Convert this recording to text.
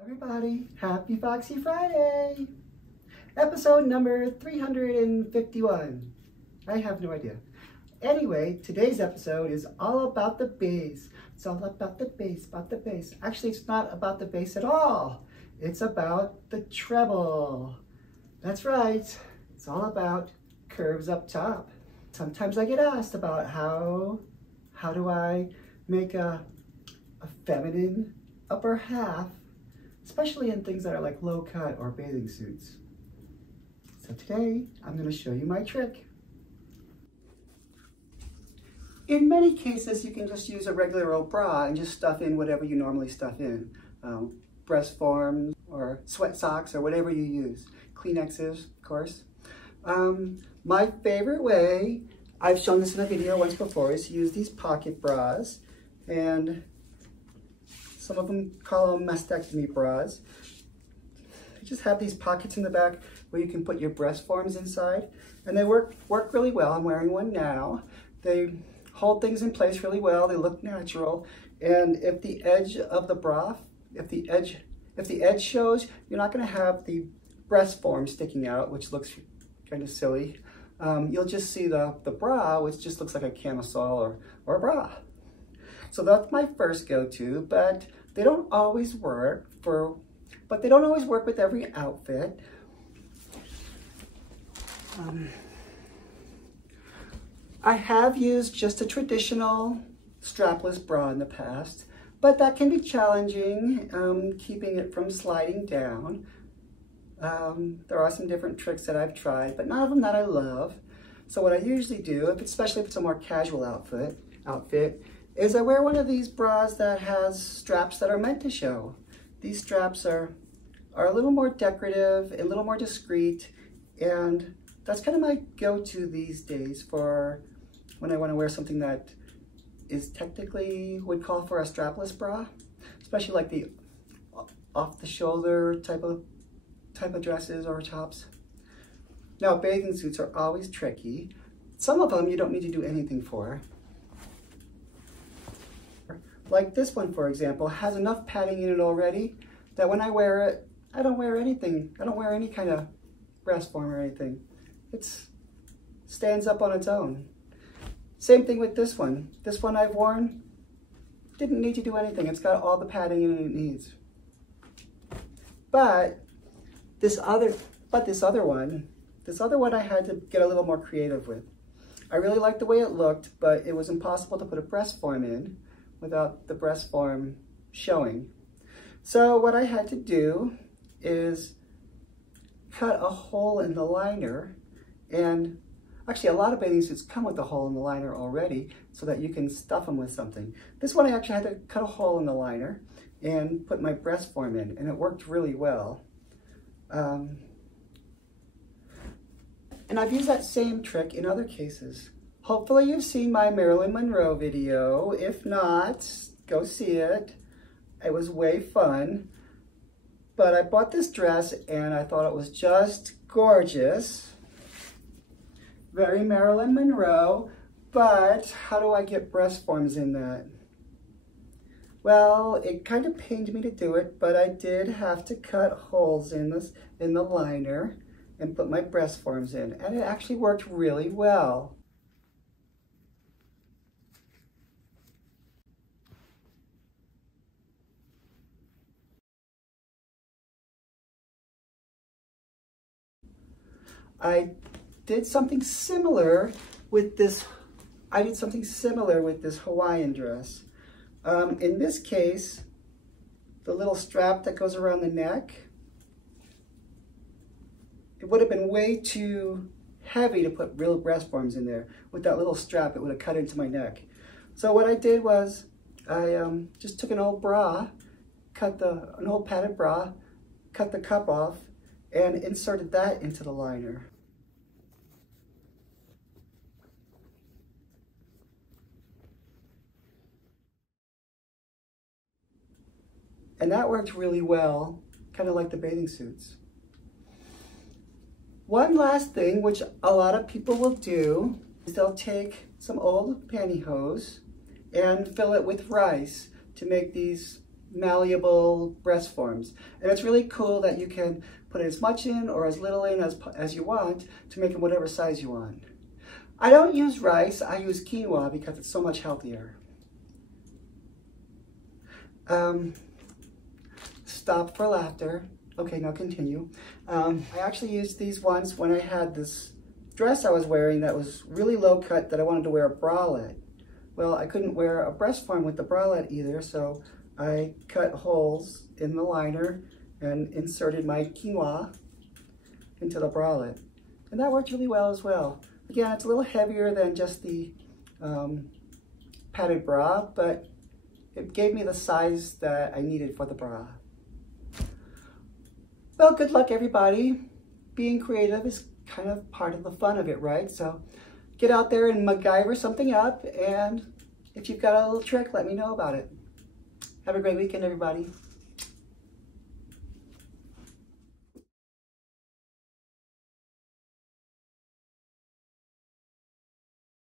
Everybody, happy Foxy Friday! Episode number 351. I have no idea. Anyway, today's episode is all about the bass. It's all about the bass, Actually, it's not about the bass at all. It's about the treble. That's right. It's all about curves up top. Sometimes I get asked about how do I make a feminine upper half, especially in things that are like low cut or bathing suits. So today, I'm going to show you my trick. In many cases, you can just use a regular old bra and just stuff in whatever you normally stuff in. Breast forms or sweat socks or whatever you use. Kleenexes, of course. My favorite way, I've shown this in a video once before, is to use these pocket bras. And some of them call them mastectomy bras. They just have these pockets in the back where you can put your breast forms inside. And they work really well. I'm wearing one now. They hold things in place really well. They look natural. And if the edge of the bra, if the edge shows, you're not going to have the breast form sticking out, which looks kind of silly. You'll just see the bra, which just looks like a camisole or a bra. So that's my first go-to, but they don't always work with every outfit. I have used just a traditional strapless bra in the past, but that can be challenging, keeping it from sliding down. There are some different tricks that I've tried, but none of them that I love. So what I usually do, especially if it's a more casual outfit, is I wear one of these bras that has straps that are meant to show. These straps are a little more decorative, a little more discreet, and that's kind of my go-to these days for when I want to wear something that is technically would call for a strapless bra, especially like the off-the-shoulder type of dresses or tops. Now, bathing suits are always tricky. Some of them you don't need to do anything for. Like this one, for example, has enough padding in it already that when I wear it, I don't wear anything. I don't wear any kind of breast form or anything. It stands up on its own. Same thing with this one. This one I've worn, didn't need to do anything. It's got all the padding in it needs. But this other one I had to get a little more creative with. I really liked the way it looked, but it was impossible to put a breast form in without the breast form showing. So what I had to do is cut a hole in the liner, and actually a lot of bathing suits come with a hole in the liner already so that you can stuff them with something. This one I actually had to cut a hole in the liner and put my breast form in, and it worked really well. And I've used that same trick in other cases. Hopefully you've seen my Marilyn Monroe video. If not, go see it. It was way fun. But I bought this dress and I thought it was just gorgeous. Very Marilyn Monroe, but how do I get breast forms in that? Well, it kind of pained me to do it, but I did have to cut holes in the liner and put my breast forms in, and it actually worked really well. I did something similar with this Hawaiian dress. In this case, the little strap that goes around the neck, it would have been way too heavy to put real breast forms in there. With that little strap, it would have cut into my neck. So what I did was I just took an old bra, an old padded bra, cut the cup off, and inserted that into the liner. And that worked really well, kind of like the bathing suits. One last thing, which a lot of people will do, is they'll take some old pantyhose and fill it with rice to make these malleable breast forms. And it's really cool that you can put as much in or as little in as you want to make it whatever size you want. I don't use rice, I use quinoa because it's so much healthier. Stop for laughter. Okay, now continue. I actually used these once when I had this dress I was wearing that was really low cut that I wanted to wear a bralette. Well, I couldn't wear a breast form with the bralette either, so I cut holes in the liner and inserted my quinoa into the bralette. And that worked really well as well. Again, it's a little heavier than just the padded bra, but it gave me the size that I needed for the bra. Well, good luck everybody. Being creative is kind of part of the fun of it, right? So get out there and MacGyver something up, and if you've got a little trick, let me know about it. Have a great weekend, everybody.